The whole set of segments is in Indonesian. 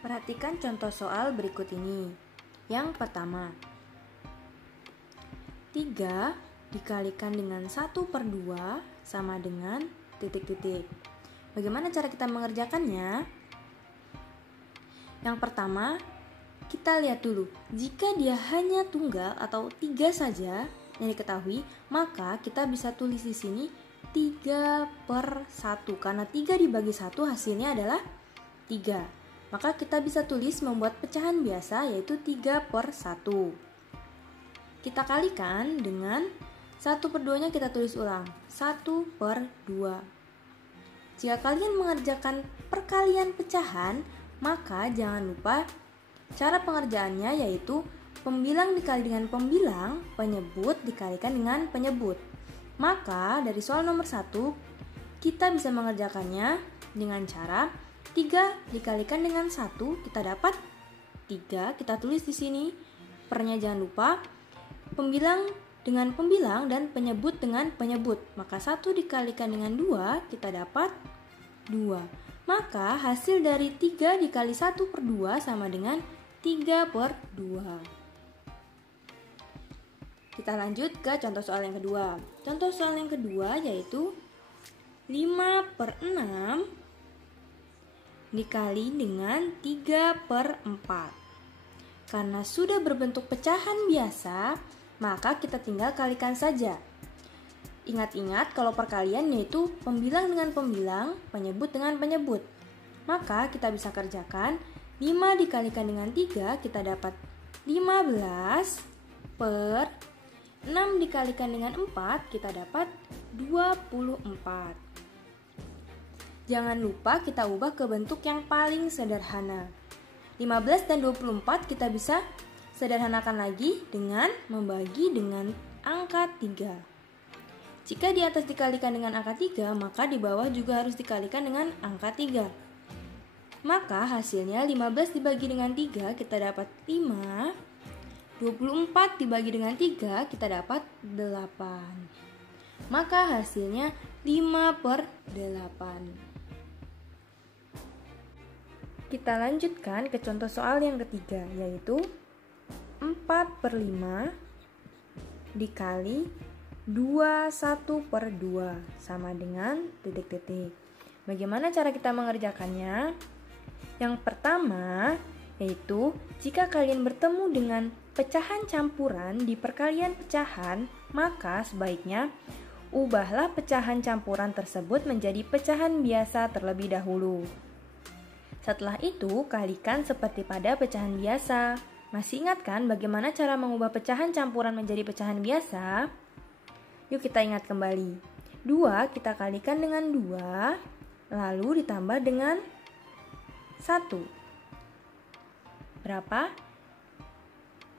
Perhatikan contoh soal berikut ini. Yang pertama, 3 dikalikan dengan 1/2 sama dengan titik-titik. Bagaimana cara kita mengerjakannya? Yang pertama, kita lihat dulu. Jika dia hanya tunggal atau 3 saja yang diketahui, maka kita bisa tulis di sini 3/1. Karena 3 dibagi 1 hasilnya adalah 3. Maka kita bisa tulis membuat pecahan biasa yaitu 3/1. Kita kalikan dengan 1/2-nya kita tulis ulang, 1/2. Jika kalian mengerjakan perkalian pecahan, maka jangan lupa cara pengerjaannya yaitu pembilang dikali dengan pembilang, penyebut dikalikan dengan penyebut. Maka dari soal nomor 1, kita bisa mengerjakannya dengan cara 3 dikalikan dengan 1, kita dapat 3, kita tulis di sini. Pernya jangan lupa pembilang dengan pembilang dan penyebut dengan penyebut. Maka 1 dikalikan dengan 2, kita dapat 2. Maka hasil dari 3 dikali 1/2 sama dengan 3/2. Kita lanjut ke contoh soal yang kedua. Contoh soal yang kedua yaitu 5/6 dikali dengan 3/4. Karena sudah berbentuk pecahan biasa, maka kita tinggal kalikan saja. Ingat-ingat kalau perkalian yaitu pembilang dengan pembilang, penyebut dengan penyebut. Maka kita bisa kerjakan 5 dikalikan dengan 3, kita dapat 15 per 6 dikalikan dengan 4, kita dapat 24. Jangan lupa kita ubah ke bentuk yang paling sederhana. 15 dan 24 kita bisa sederhanakan lagi dengan membagi dengan angka 3. Jika di atas dikalikan dengan angka 3, maka di bawah juga harus dikalikan dengan angka 3. Maka hasilnya 15 dibagi dengan 3 kita dapat 5. 24 dibagi dengan 3 kita dapat 8. Maka hasilnya 5/8. Kita lanjutkan ke contoh soal yang ketiga yaitu 4/5 dikali 21/2 sama dengan titik-titik. Bagaimana cara kita mengerjakannya? Yang pertama yaitu jika kalian bertemu dengan pecahan campuran di perkalian pecahan, maka sebaiknya ubahlah pecahan campuran tersebut menjadi pecahan biasa terlebih dahulu. Setelah itu, kalikan seperti pada pecahan biasa. Masih ingat kan bagaimana cara mengubah pecahan campuran menjadi pecahan biasa? Yuk kita ingat kembali. 2 kita kalikan dengan 2, lalu ditambah dengan 1. Berapa?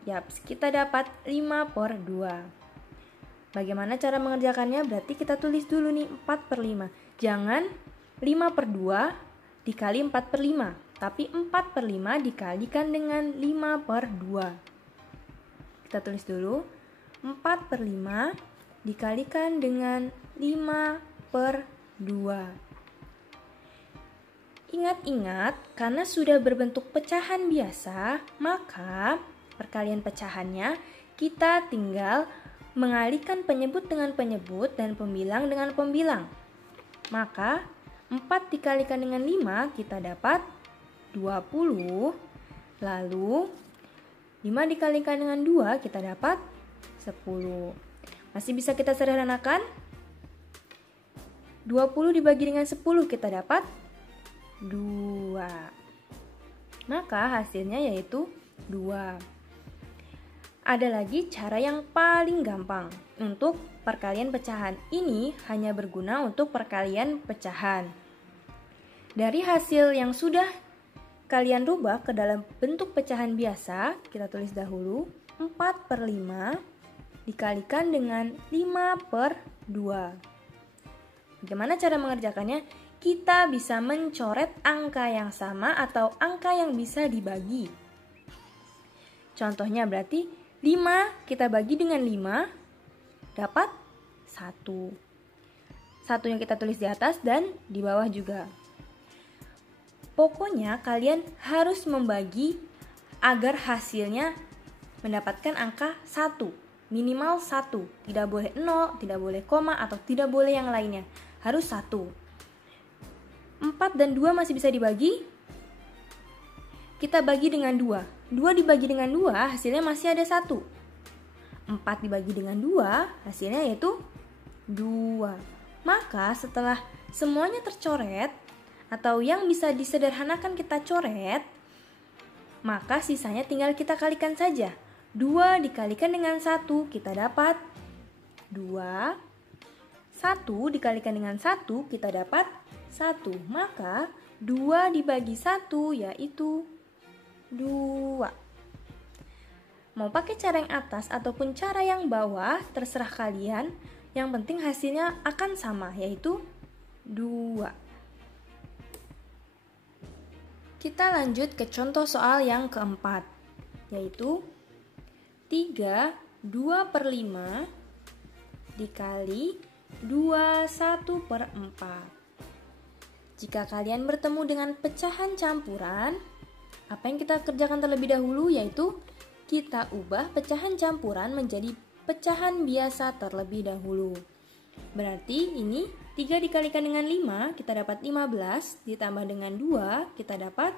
Yap, kita dapat 5/2. Bagaimana cara mengerjakannya? Berarti kita tulis dulu nih 4/5. Jangan 5/2 dikali 4/5, tapi 4/5 dikalikan dengan 5/2. Kita tulis dulu 4/5 dikalikan dengan 5/2. Ingat-ingat, karena sudah berbentuk pecahan biasa, maka perkalian pecahannya kita tinggal mengalihkan penyebut dengan penyebut dan pembilang dengan pembilang. Maka 4 dikalikan dengan 5 kita dapat 20. Lalu 5 dikalikan dengan 2 kita dapat 10. Masih bisa kita sederhanakan? 20 dibagi dengan 10 kita dapat 2. Maka hasilnya yaitu 2. Ada lagi cara yang paling gampang untuk perkalian pecahan. Ini hanya berguna untuk perkalian pecahan. Dari hasil yang sudah kalian rubah ke dalam bentuk pecahan biasa, kita tulis dahulu 4/5 dikalikan dengan 5/2. Bagaimana cara mengerjakannya? Kita bisa mencoret angka yang sama atau angka yang bisa dibagi. Contohnya berarti 5 kita bagi dengan 5 dapat 1. Satunya kita tulis di atas dan di bawah juga. Pokoknya kalian harus membagi agar hasilnya mendapatkan angka 1, minimal 1. Tidak boleh 0, tidak boleh koma, atau tidak boleh yang lainnya. Harus 1. 4 dan 2 masih bisa dibagi. Kita bagi dengan 2. 2 dibagi dengan 2, hasilnya masih ada 1. 4 dibagi dengan 2, hasilnya yaitu 2. Maka setelah semuanya tercoret, atau yang bisa disederhanakan kita coret, maka sisanya tinggal kita kalikan saja. 2 dikalikan dengan 1, kita dapat 2. 1 dikalikan dengan 1, kita dapat 1. Maka 2 dibagi 1 yaitu 2. Mau pakai cara yang atas ataupun cara yang bawah, terserah kalian. Yang penting hasilnya akan sama, yaitu 2. Kita lanjut ke contoh soal yang keempat, yaitu 3, 2/5 dikali 2, 1/4. Jika kalian bertemu dengan pecahan campuran, apa yang kita kerjakan terlebih dahulu yaitu kita ubah pecahan campuran menjadi pecahan biasa terlebih dahulu. Berarti ini 3 dikalikan dengan 5, kita dapat 15, ditambah dengan 2, kita dapat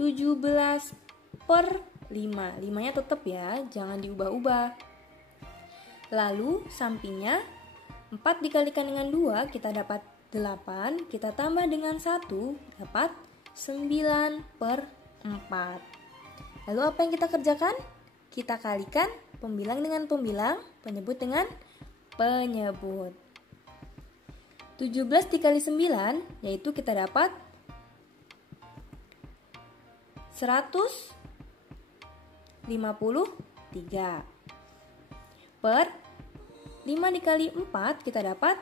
17/5. 5-nya tetap ya, jangan diubah-ubah. Lalu sampingnya 4 dikalikan dengan 2, kita dapat 8, kita tambah dengan 1, dapat 9/4. Lalu apa yang kita kerjakan? Kita kalikan pembilang dengan pembilang, penyebut dengan penyebut. 17 dikali 9, yaitu kita dapat 153. Per 5 dikali 4, kita dapat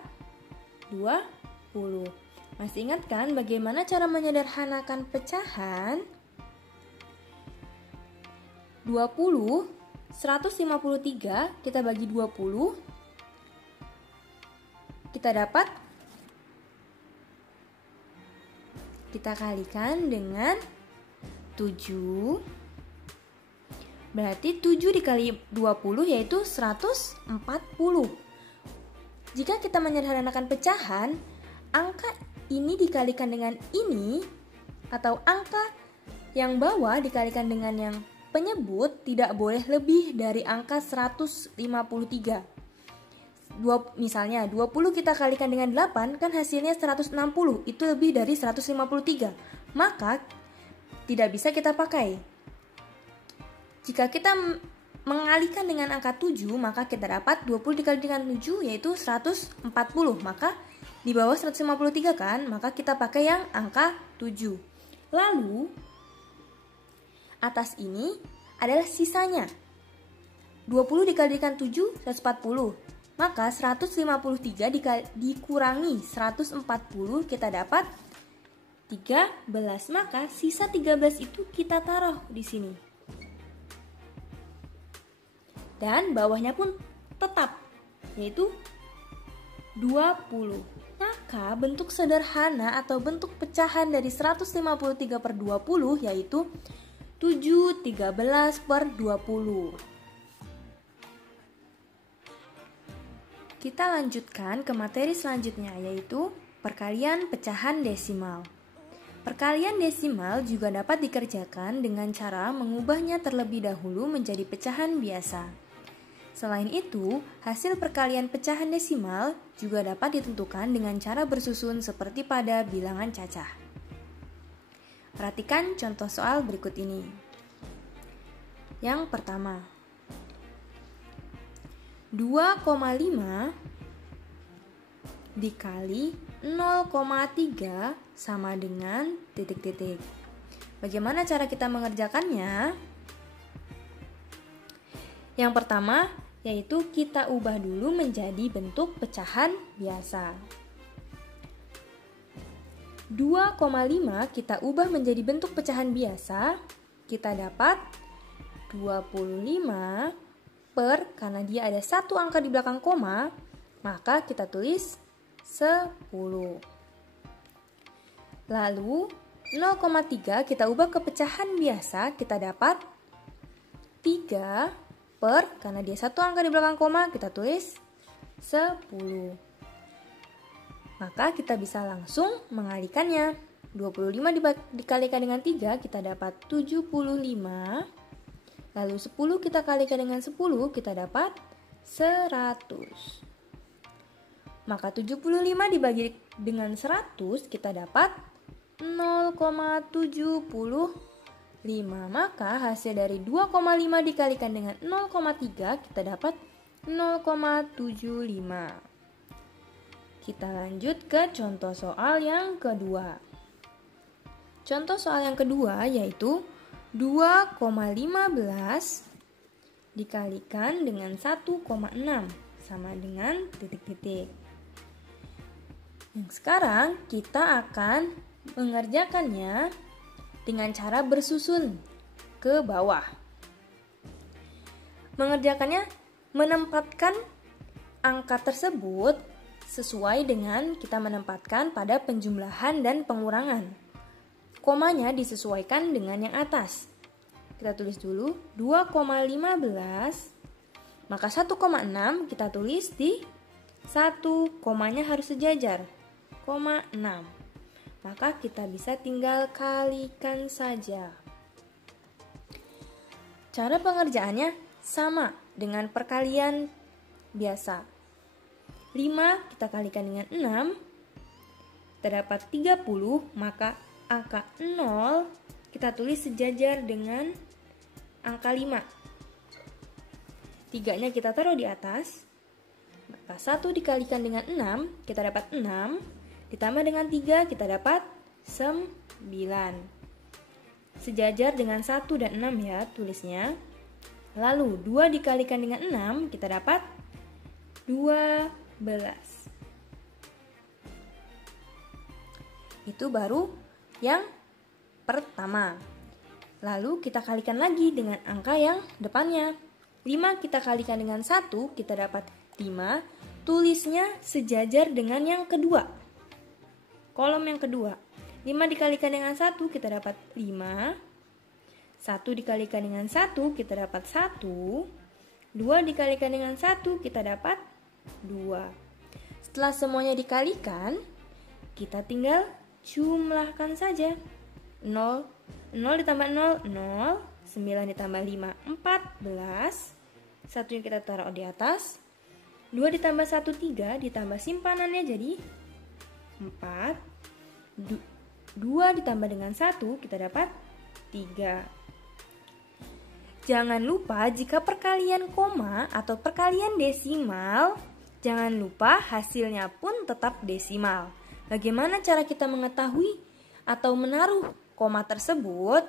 20. Masih ingat kan bagaimana cara menyederhanakan pecahan? 20, 153, kita bagi 20, kita dapat, kita kalikan dengan 7, berarti 7 dikali 20 yaitu 140. Jika kita menyederhanakan pecahan, angka ini dikalikan dengan ini, atau angka yang bawah dikalikan dengan yang penyebut, tidak boleh lebih dari angka 153. Misalnya 20 kita kalikan dengan 8, kan hasilnya 160, itu lebih dari 153. Maka tidak bisa kita pakai. Jika kita mengalihkan dengan angka 7, maka kita dapat 20 dikali dengan 7 yaitu 140. Maka di bawah 153 kan, maka kita pakai yang angka 7. Lalu atas ini adalah sisanya. 20 dikalikan 7, 140. Maka 153 dikurangi 140, kita dapat 13. Maka sisa 13 itu kita taruh di sini. Dan bawahnya pun tetap, yaitu 20. Maka bentuk sederhana atau bentuk pecahan dari 153/20 yaitu 7/13/20. Kita lanjutkan ke materi selanjutnya, yaitu perkalian pecahan desimal. Perkalian desimal juga dapat dikerjakan dengan cara mengubahnya terlebih dahulu menjadi pecahan biasa. Selain itu, hasil perkalian pecahan desimal juga dapat ditentukan dengan cara bersusun seperti pada bilangan cacah. Perhatikan contoh soal berikut ini. Yang pertama, 2,5 dikali 0,3 sama dengan titik-titik. Bagaimana cara kita mengerjakannya? Yang pertama, yaitu kita ubah dulu menjadi bentuk pecahan biasa. 2,5 kita ubah menjadi bentuk pecahan biasa, kita dapat 25 per, karena dia ada satu angka di belakang koma, maka kita tulis 10. Lalu 0,3 kita ubah ke pecahan biasa, kita dapat 3 per, karena dia satu angka di belakang koma, kita tulis 10. Maka kita bisa langsung mengalikannya. 25 dikalikan dengan 3, kita dapat 75. Lalu 10 kita kalikan dengan 10, kita dapat 100. Maka 75 dibagi dengan 100, kita dapat 0,75. Maka hasil dari 2,5 dikalikan dengan 0,3, kita dapat 0,75. Kita lanjut ke contoh soal yang kedua. Contoh soal yang kedua yaitu 2,15 dikalikan dengan 1,6 sama dengan titik-titik. Yang sekarang kita akan mengerjakannya dengan cara bersusun ke bawah. Mengerjakannya menempatkan angka tersebut sesuai dengan kita menempatkan pada penjumlahan dan pengurangan. Komanya disesuaikan dengan yang atas. Kita tulis dulu 2,15. Maka 1,6 kita tulis di 1, komanya harus sejajar. 0,6. Maka kita bisa tinggal kalikan saja. Cara pengerjaannya sama dengan perkalian biasa. 5 kita kalikan dengan 6, kita dapat 30, maka angka 0 kita tulis sejajar dengan angka 5. 3-nya kita taruh di atas, maka 1 dikalikan dengan 6, kita dapat 6, ditambah dengan 3 kita dapat 9. Sejajar dengan 1 dan 6 ya tulisnya. Lalu 2 dikalikan dengan 6, kita dapat 12. Itu baru yang pertama. Lalu kita kalikan lagi dengan angka yang depannya. 5 kita kalikan dengan 1, kita dapat 5. Tulisnya sejajar dengan yang kedua. Kolom yang kedua. 5 dikalikan dengan 1, kita dapat 5. 1 dikalikan dengan 1, kita dapat 1. 2 dikalikan dengan 1, kita dapat 2. Setelah semuanya dikalikan, kita tinggal jumlahkan saja. 0 ditambah 0, 0. 9 ditambah 5, 14. 1 yang kita taruh di atas. 2 ditambah 1, 3. Ditambah simpanannya jadi 4. 2 ditambah dengan 1, kita dapat 3. Jangan lupa jika perkalian koma atau perkalian desimal, jangan lupa hasilnya pun tetap desimal. Bagaimana cara kita mengetahui atau menaruh koma tersebut?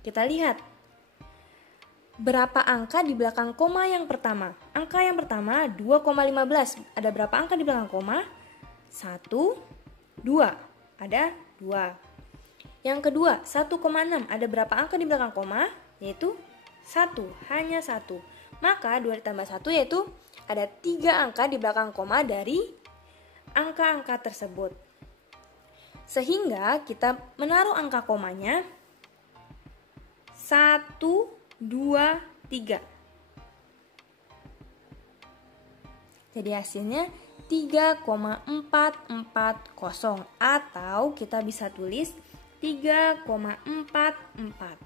Kita lihat berapa angka di belakang koma yang pertama. Angka yang pertama 2,15. Ada berapa angka di belakang koma? 1, 2. Ada 2. Yang kedua 1,6. Ada berapa angka di belakang koma? Yaitu 1. Hanya 1. Maka 2 ditambah 1 yaitu ada 3 angka di belakang koma dari angka-angka tersebut. Sehingga kita menaruh angka komanya 1, 2, 3. Jadi hasilnya 3,440 atau kita bisa tulis 3,44.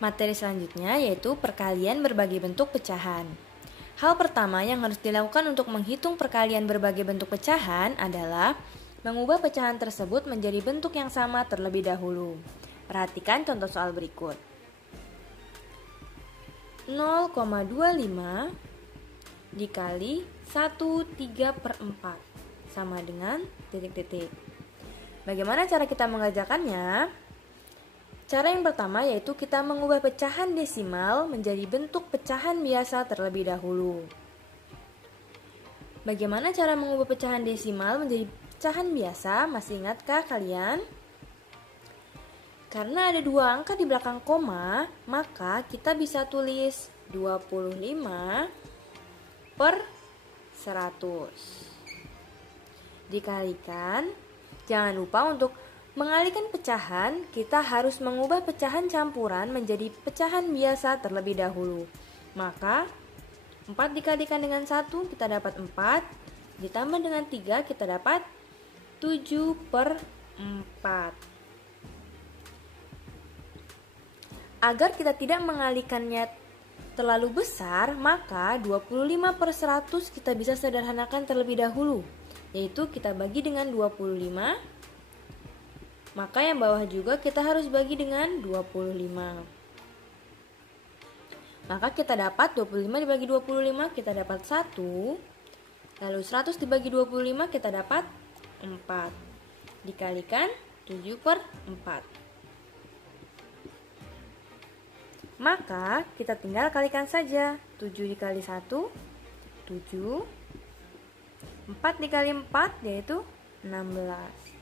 Materi selanjutnya yaitu perkalian berbagai bentuk pecahan. Hal pertama yang harus dilakukan untuk menghitung perkalian berbagai bentuk pecahan adalah mengubah pecahan tersebut menjadi bentuk yang sama terlebih dahulu. Perhatikan contoh soal berikut. 0,25 dikali 1/3/4 sama dengan titik-titik. Bagaimana cara kita mengerjakannya? Cara yang pertama yaitu kita mengubah pecahan desimal menjadi bentuk pecahan biasa terlebih dahulu. Bagaimana cara mengubah pecahan desimal menjadi pecahan biasa? Masih ingatkah kalian? Karena ada 2 angka di belakang koma, maka kita bisa tulis 25 per 100. dikalikan. Jangan lupa untuk mengalihkan pecahan, kita harus mengubah pecahan campuran menjadi pecahan biasa terlebih dahulu. Maka 4 dikalikan dengan 1 kita dapat 4, ditambah dengan 3 kita dapat 7/4. Agar kita tidak mengalihkannya terlalu besar, maka 25/100 kita bisa sederhanakan terlebih dahulu, yaitu kita bagi dengan 25. Maka yang bawah juga kita harus bagi dengan 25. Maka kita dapat 25 dibagi 25 kita dapat 1. Lalu 100 dibagi 25 kita dapat 4. Dikalikan 7/4. Maka kita tinggal kalikan saja. 7 dikali 1, 7. 4 dikali 4 yaitu 16.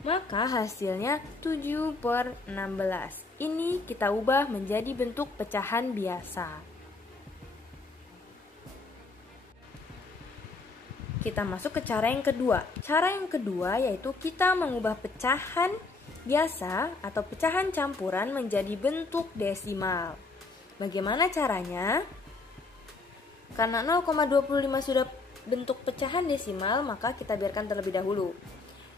Maka hasilnya 7/16. Ini kita ubah menjadi bentuk pecahan biasa. Kita masuk ke cara yang kedua. Cara yang kedua yaitu kita mengubah pecahan biasa atau pecahan campuran menjadi bentuk desimal. Bagaimana caranya? Karena 0,25 sudah bentuk pecahan desimal, maka kita biarkan terlebih dahulu.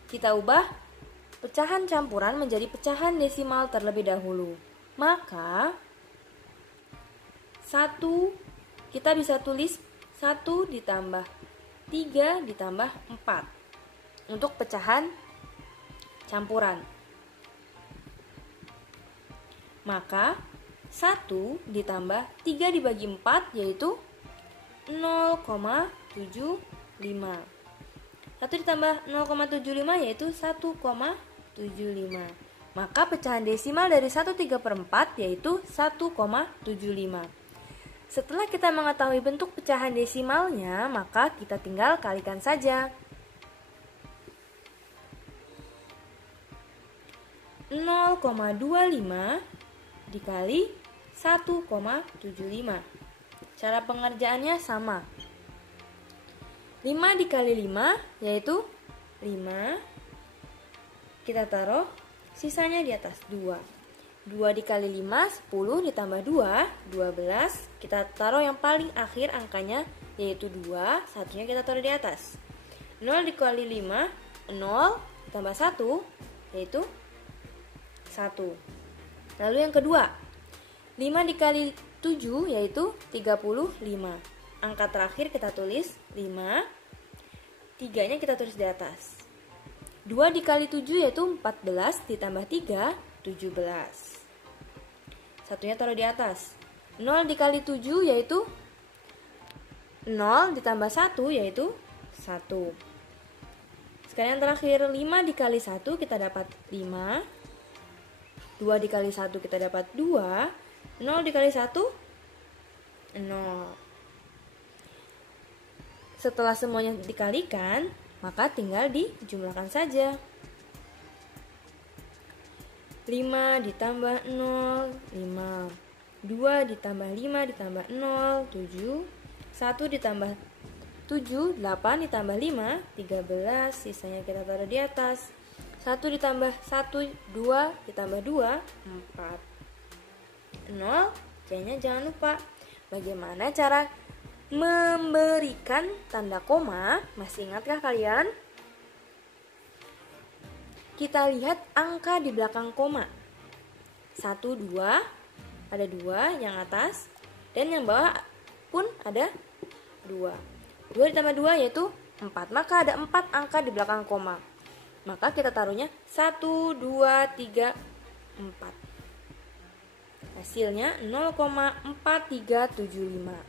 Kita ubah pecahan campuran menjadi pecahan desimal terlebih dahulu. Maka 1 kita bisa tulis 1 ditambah 3 ditambah 4 untuk pecahan campuran. Maka 1 ditambah 3 dibagi 4 yaitu 0,75. 1 ditambah 0,75 yaitu 1,75. Maka pecahan desimal dari 1/3/4 yaitu 1,75. Setelah kita mengetahui bentuk pecahan desimalnya, maka kita tinggal kalikan saja. 0,25 dikali 1,75. Cara pengerjaannya sama. 5 dikali 5 yaitu 5. Kita taruh sisanya di atas 2. 2 dikali 5, 10 ditambah 2, 12. Kita taruh yang paling akhir angkanya yaitu 2, satunya kita taruh di atas. 0 dikali 5, 0 tambah 1 yaitu 1. Lalu yang kedua, 5 dikali 7 yaitu 35. Angka terakhir kita tulis 5, 3-nya kita tulis di atas. 2 dikali 7 yaitu 14 ditambah 3, 17. Satunya taruh di atas. 0 dikali 7 yaitu 0 ditambah 1 yaitu 1. Sekarang yang terakhir 5 dikali 1 kita dapat 5. 2 dikali 1 kita dapat 2. 0 dikali 1 0. Setelah semuanya dikalikan, maka tinggal dijumlahkan saja. 5 ditambah 0, 5. 2 ditambah 5 ditambah 0, 7. 1 ditambah 7, 8 ditambah 5, 13. Sisanya kita taruh di atas. 1 ditambah 1, 2 ditambah 2, 4. 0, C-nya jangan lupa. Bagaimana cara memberikan tanda koma? Masih ingatkah kalian? Kita lihat angka di belakang koma. 1, 2, ada 2 yang atas, dan yang bawah pun ada 2. 2 ditambah 2 yaitu 4. Maka ada 4 angka di belakang koma. Maka kita taruhnya 1, 2, 3, 4. Hasilnya 0,4375.